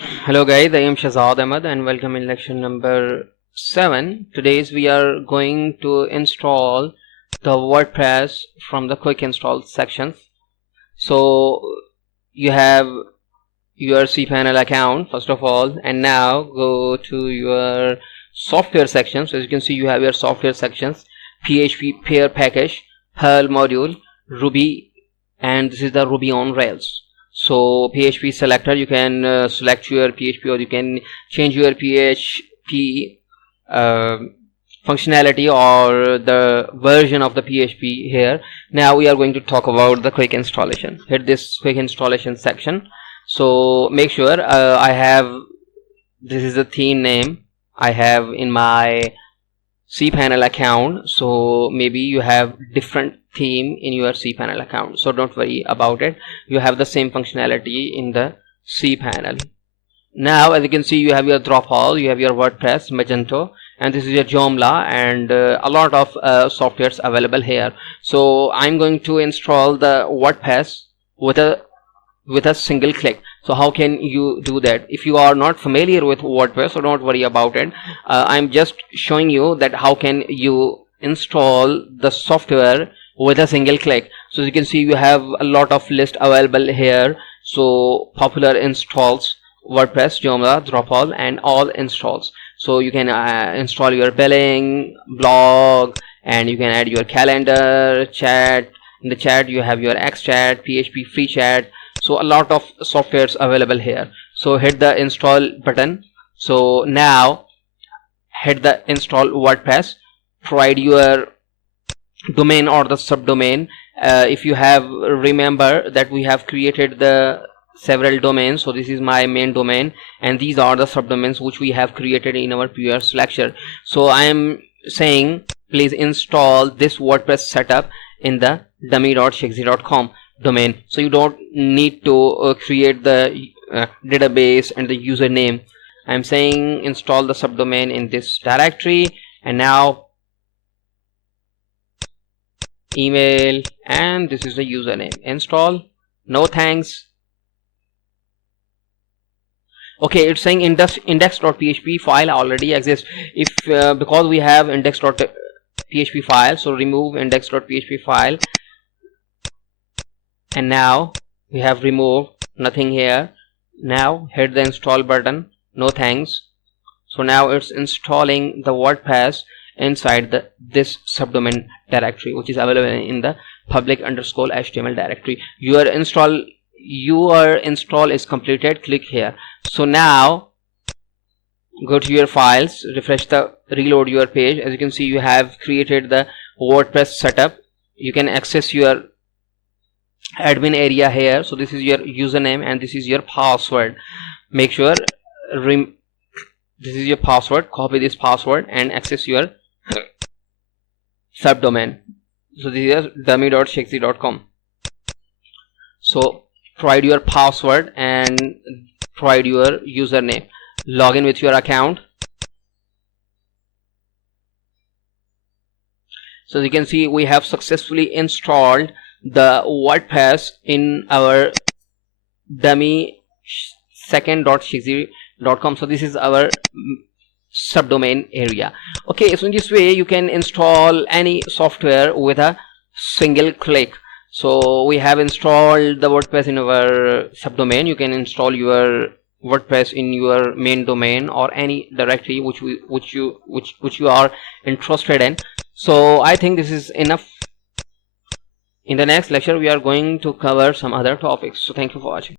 Hello guys, I am Shahzad Ahmad and welcome in lecture number 7. Today's we are going to install the WordPress from the quick install sections. So you have your Cpanel account first of all, and now go to your software section. So as you can see, you have your software sections: PHP pair package, Perl module, Ruby, and this is the Ruby on Rails. So PHP selector, you can select your PHP, or you can change your PHP functionality or the version of the PHP here. Now we are going to talk about the quick installation. Hit this quick installation section. So make sure this is the theme name I have in my Cpanel account. So maybe you have different theme in your Cpanel account, so don't worry about it. You have the same functionality in the Cpanel. Now as you can see, you have your Drupal, you have your WordPress, Magento, and this is your Joomla, and a lot of softwares available here. So I'm going to install the WordPress with a single click. So how can you do that? If you are not familiar with WordPress, so don't worry about it. I'm just showing you that how can you install the software with a single click. So as you can see, you have a lot of list available here. So popular installs: WordPress, Joomla, Drupal, and all installs. So you can install your billing, blog, and you can add your calendar, chat. In the chat you have your XChat, PHP free chat. So a lot of softwares available here. So hit the install button. So now hit the install WordPress. Provide your domain or the subdomain. If you have, remember that we have created the several domains. So this is my main domain, and these are the subdomains which we have created in our previous lecture. So I am saying please install this WordPress setup in the dummy.shakesy.com domain. So you don't need to create the database and the username. I'm saying install the subdomain in this directory, and now email, and this is the username. Install. No thanks. Okay, it's saying index.php file already exists. If because we have index.php file, so remove index.php file, and now we have removed nothing here. Now hit the install button. No thanks. So now it's installing the WordPress inside this subdomain directory, which is available in the public_HTML directory. Your install is completed. Click here. So now go to your files, reload your page. As you can see, you have created the WordPress setup. You can access your admin area here. So this is your username and this is your password. Make sure this is your password. Copy this password and access your subdomain. So this is dummy.shakesy.com. so provide your password and provide your username. Log in with your account. So you can see we have successfully installed the WordPress in our dummy second.shakesy.com. so this is our subdomain area. Okay, so in this way you can install any software with a single click. So we have installed the WordPress in our subdomain. You can install your WordPress in your main domain or any directory which you are interested in. So I think this is enough. In the next lecture we are going to cover some other topics. So thank you for watching.